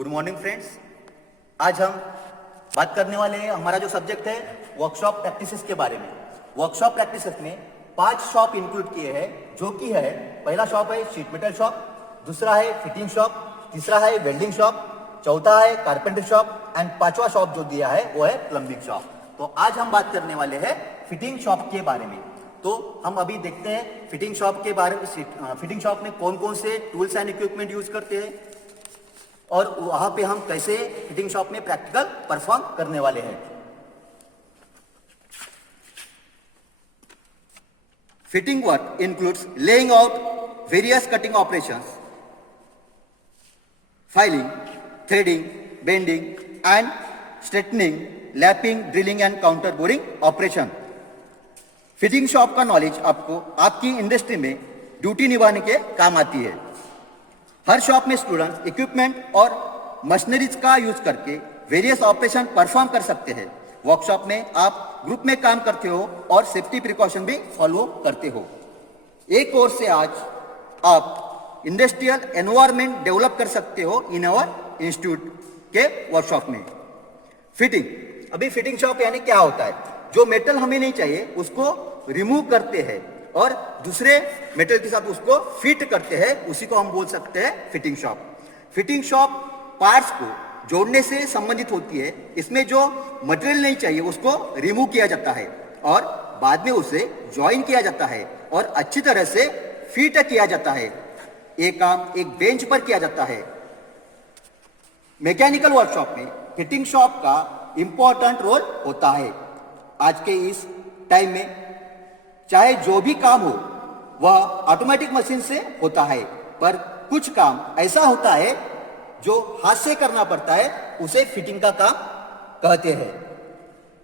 Good morning friends. आज हम बात करने वाले हैं, हमारा जो सब्जेक्ट है वर्कशॉप प्रैक्टिसेस के बारे में। वर्कशॉप प्रैक्टिसेस में 5 शॉप इंक्लूड किए हैं, जो कि है पहला शॉप है शीट मेटल शॉप, दूसरा है फिटिंग शॉप, तीसरा है वेल्डिंग शॉप, चौथा है कारपेंटर शॉप एंड पांचवा शॉप जो दिया है वो है प्लम्बिंग शॉप। तो आज हम बात करने वाले हैं फिटिंग शॉप के बारे में। तो हम अभी देखते हैं फिटिंग शॉप के बारे में। फिटिंग शॉप में कौन कौन से टूल्स एंड इक्विपमेंट यूज करते हैं और वहां पे हम कैसे फिटिंग शॉप में प्रैक्टिकल परफॉर्म करने वाले हैं। Fitting work includes laying out various cutting operations, filing, threading, bending and straightening, lapping, drilling and counter boring operation. Fitting shop का नॉलेज आपको आपकी इंडस्ट्री में ड्यूटी निभाने के काम आती है। हर शॉप में स्टूडेंट्स इक्विपमेंट और मशीनरीज का यूज करके वेरियस ऑपरेशन परफॉर्म कर सकते हैं। वर्कशॉप में आप ग्रुप में काम करते हो और सेफ्टी प्रिकॉशन भी फॉलो करते हो। एक कोर्स से आज आप इंडस्ट्रियल एनवायरनमेंट डेवलप कर सकते हो इन आवर इंस्टीट्यूट के वर्कशॉप में। फिटिंग, अभी फिटिंग शॉप यानी क्या होता है? जो मेटल हमें नहीं चाहिए उसको रिमूव करते हैं और दूसरे मेटल के साथ उसको फिट करते हैं, उसी को हम बोल सकते हैं fitting shop. Fitting shop parts को जोड़ने से संबंधित होती है। इसमें जो मटेरियल नहीं चाहिए उसको रिमूव किया जाता है और बाद में उसे ज्वाइन किया जाता है और अच्छी तरह से फिट किया जाता है। ये काम एक बेंच पर किया जाता है। मैकेनिकल वर्कशॉप में फिटिंग शॉप का इंपॉर्टेंट रोल होता है। आज के इस टाइम में चाहे जो भी काम हो वह ऑटोमेटिक मशीन से होता है, पर कुछ काम ऐसा होता है जो हाथ से करना पड़ता है, उसे फिटिंग का काम कहते हैं।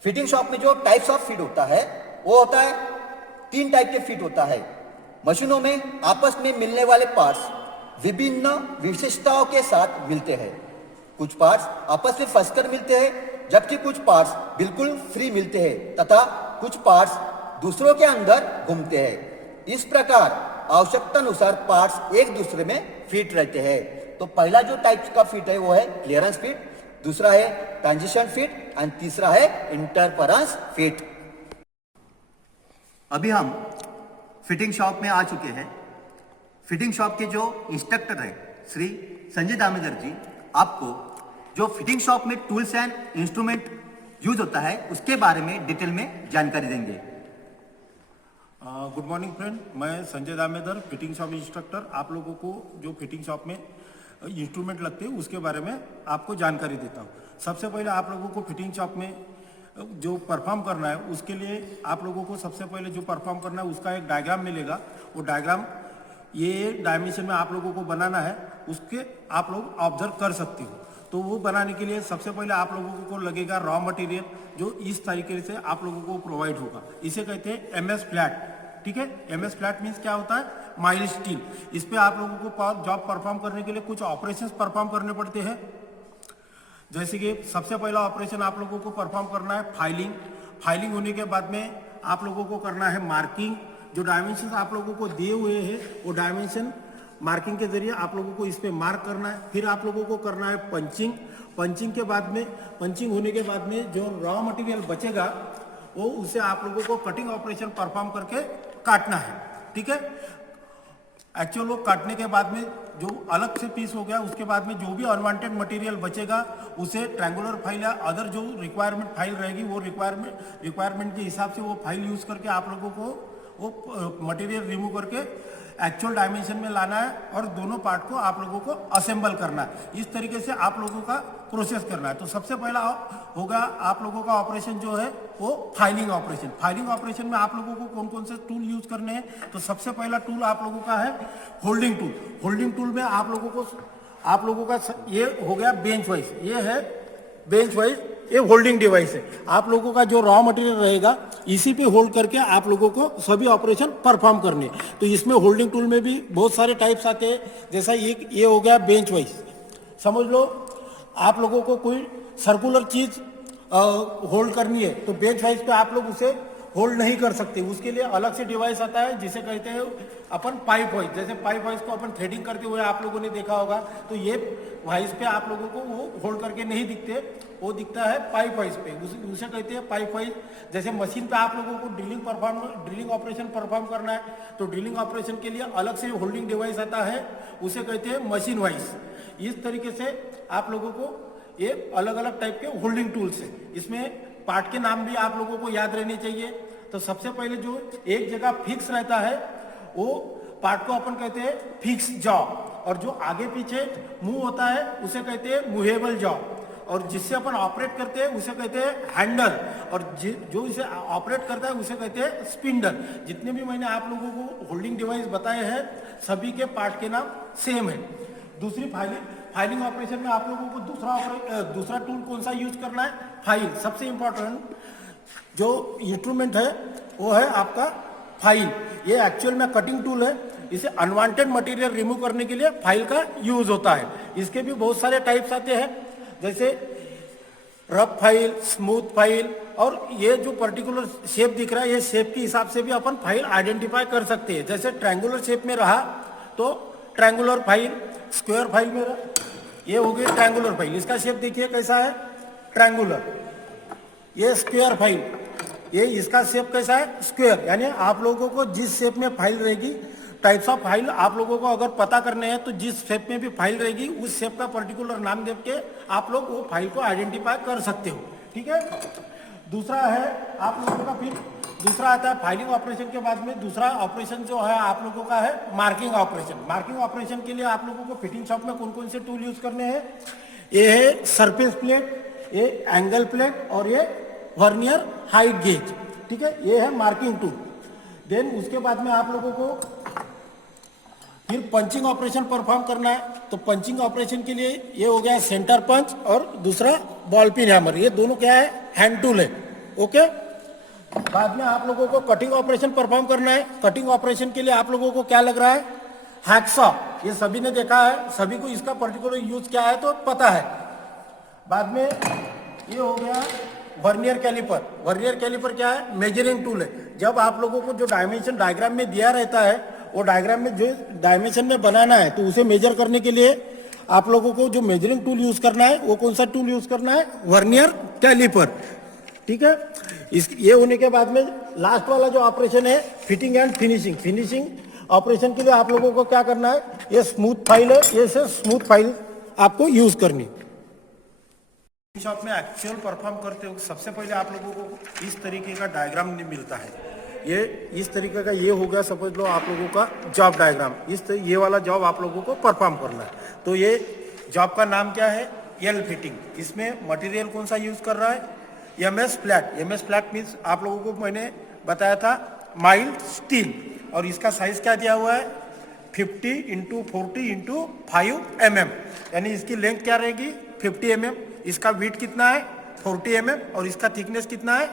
फिटिंग शॉप में जो टाइप्स ऑफ फिट होता है वो होता है 3 टाइप के फिट होता है। मशीनों में आपस में मिलने वाले पार्ट्स विभिन्न विशेषताओं के साथ मिलते हैं। कुछ पार्ट्स आपस में फंसकर मिलते हैं, जबकि कुछ पार्ट्स बिल्कुल फ्री मिलते हैं तथा कुछ पार्ट्स दूसरों के अंदर घूमते हैं। इस प्रकार आवश्यकता अनुसार पार्ट्स एक दूसरे में फिट रहते हैं। तो पहला जो टाइप का फिट है वो है क्लियरेंस फिट, दूसरा है ट्रांजिशन फिट एंड तीसरा है इंटरफेरेंस फिट। अभी हम फिटिंग शॉप में आ चुके हैं। फिटिंग शॉप के जो इंस्ट्रक्टर है श्री संजय दामोदर जी, आपको जो फिटिंग शॉप में टूल्स एंड इंस्ट्रूमेंट यूज होता है उसके बारे में डिटेल में जानकारी देंगे। गुड मॉर्निंग फ्रेंड, मैं Sanjay Damodar, fitting shop instructor. आप लोगों को जो फिटिंग शॉप में इंस्ट्रूमेंट लगते हैं उसके बारे में आपको जानकारी देता हूँ। सबसे पहले आप लोगों को फिटिंग शॉप में जो परफॉर्म करना है उसके लिए आप लोगों को सबसे पहले जो परफॉर्म करना है उसका एक डायग्राम मिलेगा। वो डायग्राम ये डायमेंशन में आप लोगों को बनाना है, उसके आप लोग ऑब्जर्व कर सकते हो। तो वो बनाने के लिए सबसे पहले आप लोगों को लगेगा रॉ मटेरियल, जो इस तरीके से आप लोगों को प्रोवाइड होगा। इसे कहते हैं एमएस फ्लैट। ठीक है, एमएस फ्लैट मीन्स क्या होता है? Mild steel. इस पे आप लोगों को जॉब परफॉर्म करने के लिए कुछ ऑपरेशंस परफॉर्म करने पड़ते हैं। जैसे कि सबसे पहला ऑपरेशन आप लोगों को परफॉर्म करना है फाइलिंग। फाइलिंग होने के बाद में आप लोगों को करना है मार्किंग। जो डायमेंशन आप लोगों को दिए हुए हैं वो डायमेंशन मार्किंग के जरिए आप लोगों को इस पे मार्क करना है। फिर आप लोगों को करना है पंचिंग। पंचिंग के बाद में, पंचिंग होने के बाद में जो रॉ मटेरियल बचेगा वो उसे आप लोगों को कटिंग ऑपरेशन परफॉर्म करके काटना है। ठीक है, एक्चुअल वो काटने के बाद में जो अलग से पीस हो गया उसके बाद में जो भी अनवांटेड मटेरियल बचेगा उसे ट्रायंगुलर फाइल या अदर जो रिक्वायरमेंट फाइल रहेगी वो रिक्वायरमेंट के हिसाब से वो फाइल यूज करके आप लोगों को वो मटेरियल रिमूव करके एक्चुअल डायमेंशन में लाना है और दोनों पार्ट को आप लोगों को असेंबल करना है। इस तरीके से आप लोगों का प्रोसेस करना है। तो सबसे पहला होगा आप लोगों का ऑपरेशन जो है वो फाइलिंग ऑपरेशन। फाइलिंग ऑपरेशन में आप लोगों को कौन कौन से टूल यूज करने हैं? तो सबसे पहला टूल आप लोगों का है होल्डिंग टूल। होल्डिंग टूल में आप लोगों का ये हो गया बेंच वाइज, ये है बेंच वाइज, ये होल्डिंग डिवाइस है। आप लोगों का जो रॉ मटेरियल रहेगा इसी पे होल्ड करके आप लोगों को सभी ऑपरेशन परफॉर्म करने। तो इसमें होल्डिंग टूल में भी बहुत सारे टाइप्स आते हैं। जैसा ये हो गया बेंच वाइज। समझ लो आप लोगों को कोई सर्कुलर चीज होल्ड करनी है तो बेंच वाइज पे आप लोग उसे होल्ड नहीं कर सकते, उसके लिए अलग से डिवाइस आता है जिसे कहते हैं अपन पाइप वाइज। जैसे पाइप वाइज को अपन थ्रेडिंग करते हुए आप लोगों ने देखा होगा, तो ये वाइज पे आप लोगों को वो होल्ड करके नहीं दिखते, वो दिखता है पाइप वाइज पे, उसे कहते हैं पाइप वाइज। जैसे मशीन पे आप लोगों को ड्रिलिंग ऑपरेशन परफॉर्म करना है, तो ड्रिलिंग ऑपरेशन के लिए अलग से होल्डिंग डिवाइस आता है, उसे कहते हैं मशीन वाइज। इस तरीके से आप लोगों को ये अलग अलग टाइप के होल्डिंग टूल्स है। इसमें पार्ट के नाम भी आप लोगों को याद रहने चाहिए। तो सबसे पहले जो एक जगह फिक्स रहता है वो पार्ट को अपन कहते हैं फिक्स जॉ, और जो आगे पीछे मूव होता है उसे कहते हैं मूवेबल जॉ, और जिससे अपन ऑपरेट करते हैं उसे कहते हैं हैंडल, और जो इसे ऑपरेट करता है उसे कहते हैं स्पिंडल। जितने भी मैंने आप लोगों को होल्डिंग डिवाइस बताए हैं सभी के पार्ट के नाम सेम है। दूसरी फाइलिंग ऑपरेशन में आप लोगों को दूसरा टूल कौन सा यूज करना है, फाइल। सबसे इंपॉर्टेंट जो इंस्ट्रूमेंट है वो है आपका फाइल। ये एक्चुअल में कटिंग टूल है, इसे अनवांटेड मटेरियल रिमूव करने के लिए फाइल का यूज होता है। इसके भी बहुत सारे टाइप्स आते हैं, जैसे रफ फाइल, स्मूथ फाइल, और ये जो पर्टिकुलर शेप दिख रहा है ये शेप के हिसाब से भी अपन फाइल आइडेंटिफाई कर सकते हैं। जैसे ट्रायंगुलर शेप में रहा तो ट्रायंगुलर फाइल, स्क्वायर फाइल में रहा, ये हो गई ट्रायंगुलर फाइल, इसका शेप देखिए कैसा है ट्रायंगुलर। ये स्क्वायर फाइल, ये इसका शेप कैसा है स्क्वायर। यानी आप लोगों को जिस शेप में फाइल रहेगी, टाइप्स ऑफ फाइल आप लोगों को अगर पता करने हैं तो जिस शेप में भी फाइल रहेगी उस शेप का पर्टिकुलर नाम दे के आप लोग वो फाइल को आइडेंटिफाई कर सकते हो, ठीक है। दूसरा है आप लोगों का, फिर दूसरा आता है फाइलिंग ऑपरेशन के बाद में दूसरा ऑपरेशन जो है आप लोगों का है मार्किंग ऑपरेशन। मार्किंग ऑपरेशन के लिए आप लोगों को फिटिंग शॉप में कौन कौन से टूल यूज करने हैं, ये है सरफेस प्लेट, ये एंगल प्लेट, और ये वर्नियर हाइट गेज, ठीक है, ये है मार्किंग टूल। देन उसके बाद में आप लोगों को फिर पंचिंग ऑपरेशन परफॉर्म करना है, तो पंचिंग ऑपरेशन के लिए ये हो गया सेंटर पंच और दूसरा बॉल पिन हैमर, ये दोनों क्या है हैंड टूल है, ओके। बाद में आप लोगों को कटिंग ऑपरेशन परफॉर्म करना है। कटिंग ऑपरेशन के लिए आप लोगों को क्या लग रहा है, हैक्सॉ, ये सभी ने देखा है, सभी को इसका पर्टिकुलर यूज क्या है तो पता है। बाद में ये हो गया वर्नियर कैलिपर। वर्नियर कैलिपर क्या है, मेजरिंग टूल है। जब आप लोगों को जो डायमेंशन डायग्राम में दिया रहता है, वो डायग्राम में जो डायमेंशन में बनाना है, तो उसे मेजर करने के लिए आप लोगों को जो मेजरिंग टूल यूज करना है वो कौन सा टूल यूज करना है, वर्नियर कैलिपर, ठीक है। ये होने के बाद में लास्ट वाला जो ऑपरेशन है fitting and finishing. Finishing operation के लिए आप लोगों को क्या करना है, ये स्मूथ फाइल है, ये से स्मूथ फाइल आपको यूज करनी। शॉप में एक्चुअल परफॉर्म करते हो सबसे पहले आप लोगों को इस तरीके का डायग्राम मिलता है। ये इस तरीके का ये होगा, समझ लो आप लोगों का जॉब डायग्राम। ये वाला जॉब आप लोगों को परफॉर्म करना है। तो ये जॉब का नाम क्या है, एल फिटिंग। इसमें मटेरियल कौन सा यूज कर रहा है, MS flat. MS flat means आप लोगों को मैंने बताया था माइल्ड स्टील, और इसका साइज क्या दिया हुआ है 50 × 40 × 5 mm, यानी इसकी लेंथ क्या रहेगी 50 mm, इसका वेट कितना है 40 mm, और इसका थिकनेस कितना है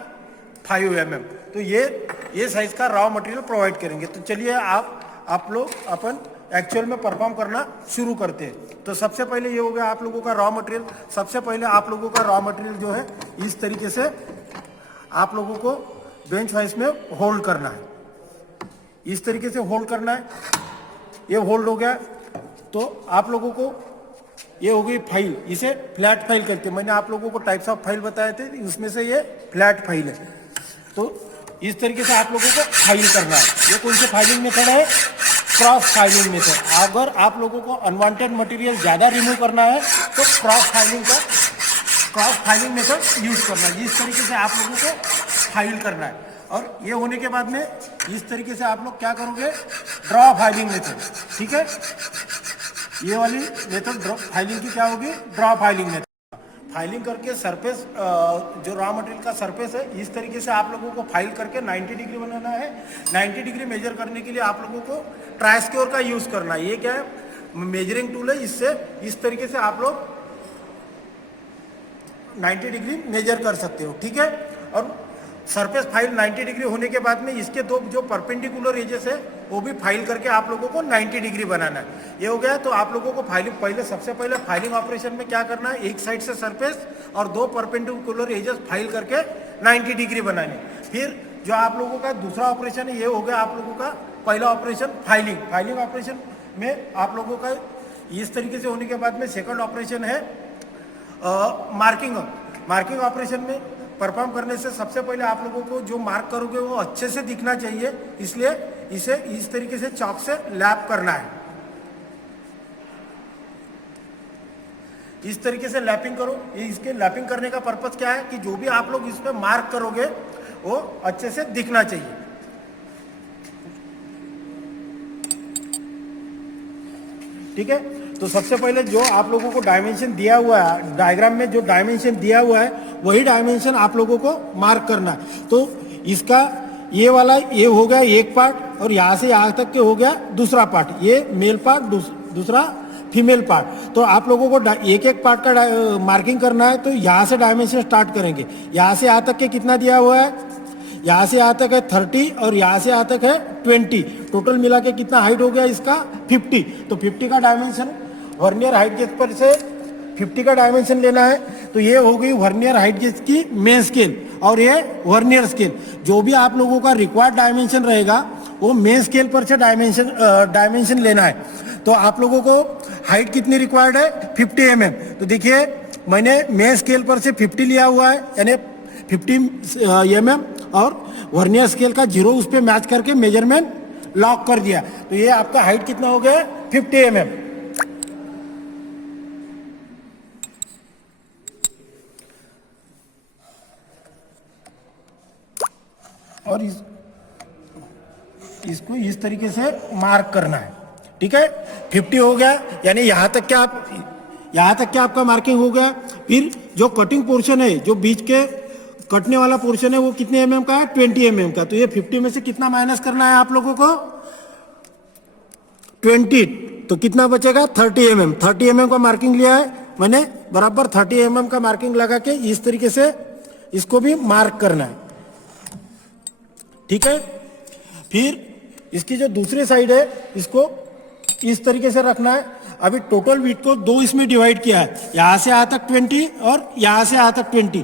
5 mm। तो ये साइज का रॉ मटेरियल प्रोवाइड करेंगे। तो चलिए आप लोग अपन एक्चुअल में परफॉर्म करना शुरू करते हैं। तो सबसे पहले ये हो गया आप लोगों का रॉ मटेरियल। सबसे पहले आप लोगों का रॉ मटेरियल जो है इस तरीके से आप लोगों को बेंच वाइज में होल्ड करना है, इस तरीके से होल्ड करना है। ये होल्ड हो गया तो आप लोगों को ये हो गई फाइल, इसे फ्लैट फाइल कहते हैं। मैंने आप लोगों को टाइप्स ऑफ फाइल बताए थे, उसमें से ये फ्लैट फाइल है। तो इस तरीके से आप लोगों को फाइल करना है। ये कौन से फाइलिंग मेथड है, क्रॉस फाइलिंग मेथड। अगर आप लोगों को अनवांटेड मटेरियल ज़्यादा रिमूव करना है तो क्रॉस फाइलिंग मेथड यूज करना है। इस तरीके से आप लोगों को फाइल करना है। और ये होने के बाद में इस तरीके से आप लोग क्या करोगे, ड्रॉ फाइलिंग मेथड, ठीक है। ये वाली मेथड ड्रॉ फाइलिंग की क्या होगी, ड्रॉ फाइलिंग मेथड। फाइलिंग करके सरफेस जो रॉ मटेरियल का सरफेस है इस तरीके से आप लोगों को फाइल करके 90 डिग्री बनाना है। 90 डिग्री मेजर करने के लिए आप लोगों को ट्राइस्क्योर का यूज करना है। ये क्या है, मेजरिंग टूल है, इससे इस तरीके से आप लोग 90 डिग्री मेजर कर सकते हो, ठीक है। और सरफेस फाइल 90 डिग्री होने के बाद में इसके दो जो परपेंडिकुलर एजेस है वो भी फाइल करके आप लोगों को 90 डिग्री बनाना है। ये हो गया। तो आप लोगों को सबसे पहले फाइलिंग ऑपरेशन में क्या करना है, एक साइड से सरफेस और दो परपेंडिकुलर एजेस फाइल करके 90 डिग्री बनानी। फिर जो आप लोगों का दूसरा ऑपरेशन है, ये हो गया आप लोगों का पहला ऑपरेशन फाइलिंग ऑपरेशन में आप लोगों का इस तरीके से होने के बाद में सेकंड ऑपरेशन है मार्किंग ऑपरेशन में परफॉर्म करने से सबसे पहले आप लोगों को जो मार्क करोगे वो अच्छे से दिखना चाहिए, इसलिए इसे इस तरीके से चॉक से लैप करना है। इस तरीके से लैपिंग करो। इसके लैपिंग करने का पर्पस क्या है कि जो भी आप लोग इस पे मार्क करोगे वो अच्छे से दिखना चाहिए। ठीक है, तो सबसे पहले जो आप लोगों को डायमेंशन दिया हुआ है, डायग्राम में जो डायमेंशन दिया हुआ है वही डायमेंशन आप लोगों को मार्क करना है। तो इसका ये वाला ये हो गया एक पार्ट और यहाँ से यहाँ तक के हो गया दूसरा पार्ट, ये मेल पार्ट दूसरा फीमेल पार्ट। तो आप लोगों को एक एक पार्ट का मार्किंग करना है। तो यहाँ से डायमेंशन स्टार्ट करेंगे। यहाँ से यहाँ तक के कितना दिया हुआ है, यहाँ से यहाँ तक है 30 और यहाँ से यहाँ तक है 20। टोटल मिला के कितना हाइट हो गया इसका 50। तो 50 का डायमेंशन वर्नियर हाइट गेज पर से 50 का डायमेंशन लेना है। तो ये हो गई वर्नियर हाइट गेज की मेन स्केल और ये वर्नियर स्केल। जो भी आप लोगों का रिक्वायर्ड डायमेंशन रहेगा वो मेन स्केल पर से डायमेंशन लेना है। तो आप लोगों को हाइट कितनी रिक्वायर्ड है 50 mm। तो देखिए मैंने मेन स्केल पर से 50 लिया हुआ है, यानी 50 mm और वर्नियर स्केल का 0 उस पर मैच करके मेजरमेंट लॉक कर दिया। तो ये आपका हाइट कितना हो गया 50 mm। और इसको इस तरीके से मार्क करना है। ठीक है, 50 हो गया, यानी यहाँ तक क्या आपका मार्किंग हो गया। फिर जो कटिंग पोर्शन है, जो बीच के कटने वाला पोर्शन है वो कितने mm का है 20 mm का। तो ये 50 में से कितना माइनस करना है आप लोगों को 20। तो कितना बचेगा 30 mm। 30 mm का मार्किंग लिया है मैंने, बराबर 30 mm का मार्किंग लगा के इस तरीके से इसको भी मार्क करना है। ठीक है, फिर इसकी जो दूसरी साइड है इसको इस तरीके से रखना है। अभी टोटल विड्थ को 2 इसमें डिवाइड किया है, यहाँ से यहाँ तक 20 और यहाँ से यहाँ तक 20।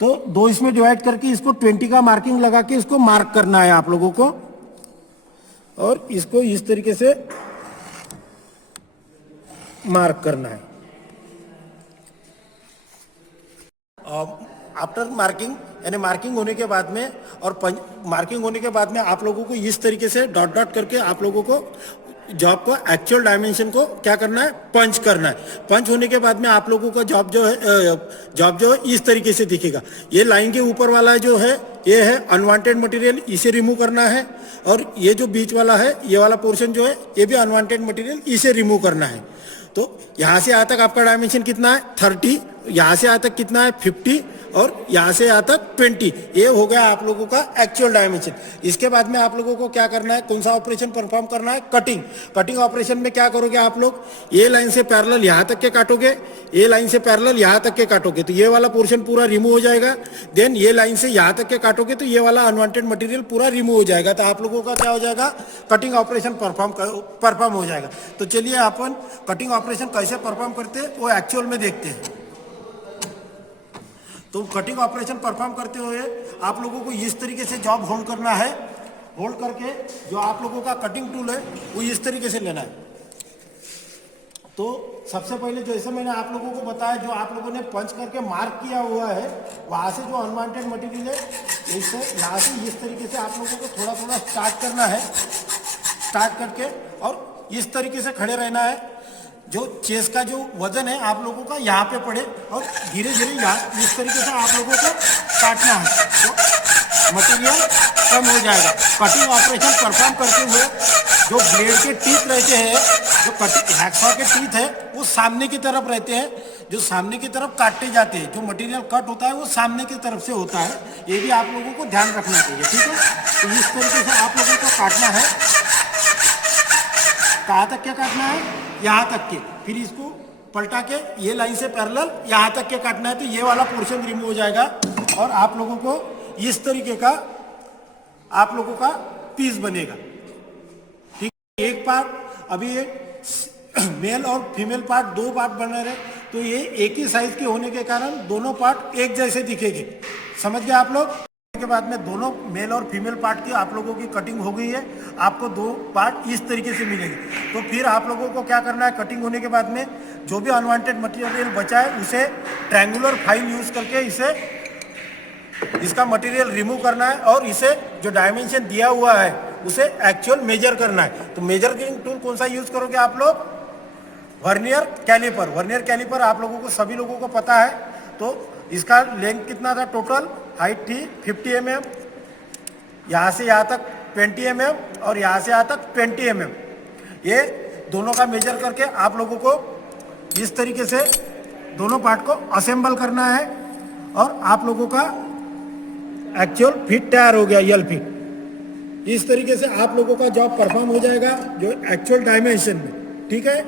तो 2 इसमें डिवाइड करके इसको 20 का मार्किंग लगा के इसको मार्क करना है आप लोगों को। और इसको इस तरीके से मार्क करना है। आफ्टर मार्किंग, यानी मार्किंग होने के बाद में और मार्किंग होने के बाद में आप लोगों को इस तरीके से डॉट डॉट करके आप लोगों को जॉब को एक्चुअल डायमेंशन को क्या करना है पंच करना है। पंच होने के बाद में आप लोगों का जॉब जो है इस तरीके से दिखेगा। ये लाइन के ऊपर वाला जो है ये है अनवांटेड मटेरियल, इसे रिमूव करना है। और ये जो बीच वाला है ये वाला पोर्शन जो है ये भी अनवांटेड मटेरियल, इसे रिमूव करना है। तो यहाँ से यहाँ तक आपका डायमेंशन कितना है 30, यहाँ से यहाँ तक कितना है 50 और यहाँ से यहाँ तक 20। ये हो गया आप लोगों का एक्चुअल डायमेंशन। इसके बाद में आप लोगों को क्या करना है, कौन सा ऑपरेशन परफॉर्म करना है, कटिंग ऑपरेशन में क्या करोगे आप लोग, ये लाइन से पैरेलल यहाँ तक के काटोगे, ये लाइन से पैरेलल यहाँ तक के काटोगे तो ये वाला पोर्शन पूरा रिमूव हो जाएगा। देन ये लाइन से यहाँ तक के काटोगे तो ये वाला अनवांटेड मटेरियल पूरा रिमूव हो जाएगा। तो आप लोगों का क्या हो जाएगा, कटिंग ऑपरेशन परफॉर्म हो जाएगा। तो चलिए अपन कटिंग ऑपरेशन कैसे परफॉर्म करते हैं वो एक्चुअल में देखते हैं। तो कटिंग ऑपरेशन परफॉर्म करते हुए आप लोगों को इस तरीके से जॉब होल्ड करना है। होल्ड करके जो आप लोगों का कटिंग टूल है वो इस तरीके से लेना है। तो सबसे पहले जैसे मैंने आप लोगों को बताया, जो आप लोगों ने पंच करके मार्क किया हुआ है वहाँ से जो अनवांटेड मटेरियल है इससे यहाँ से इस तरीके से आप लोगों को थोड़ा थोड़ा स्टार्ट करना है। स्टार्ट करके और इस तरीके से खड़े रहना है। जो चेस्ट का जो वजन है आप लोगों का यहाँ पे पड़े और धीरे धीरे यहाँ इस तरीके से आप लोगों को काटना है तो मटेरियल कम हो जाएगा। कटिंग ऑपरेशन परफॉर्म करते हुए जो ब्लेड के टीथ रहते हैं, जो कटिंग हैक्सॉ के टीथ है वो सामने की तरफ रहते हैं, जो सामने की तरफ काटे जाते हैं। जो मटेरियल कट होता है वो सामने की तरफ से होता है, ये भी आप लोगों को ध्यान रखना चाहिए। ठीक है, तो इस तरीके से आप लोगों को काटना है। कहाँ तक क्या काटना है, यहाँ तक के। फिर इसको पलटा के ये लाइन से पैरेलल यहाँ तक के काटना है तो ये वाला पोर्शन रिमूव हो जाएगा और आप लोगों को इस तरीके का आप लोगों का पीस बनेगा। ठीक, एक पार्ट अभी एक मेल और फीमेल पार्ट 2 पार्ट बने रहे तो ये एक ही साइज के होने के कारण दोनों पार्ट एक जैसे दिखेंगे। समझ गए आप लोग। के बाद में दोनों मेल और फीमेल पार्ट की आप लोगों की कटिंग हो गई है। आपको दो पार्ट इस तरीके से मिलेंगे। तो फिर आप लोगों को क्या करना है, कटिंग होने के बाद में जो भी अनवांटेड मटेरियल बचा है उसे ट्रायंगुलर फाइल यूज करके इसका मटेरियल रिमूव करना है और इसे जो डायमेंशन दिया हुआ है उसे एक्चुअल मेजर करना है। तो मेजरिंग टूल कौन सा यूज करोगे आप लोग? Vernier caliper. वर्नियर कैलिपर आप लोगों को सभी लोगों को पता है। तो इसका लेंथ कितना था टोटल? हाइट थी 50 mm, यहाँ से यहाँ तक 20 mm और यहाँ से यहाँ तक 20 mm। ये दोनों का मेजर करके आप लोगों को इस तरीके से दोनों पार्ट को असेंबल करना है और आप लोगों का एक्चुअल फिट तैयार हो गया, यल फिट। इस तरीके से आप लोगों का जॉब परफॉर्म हो जाएगा जो एक्चुअल डायमेंशन में। ठीक है।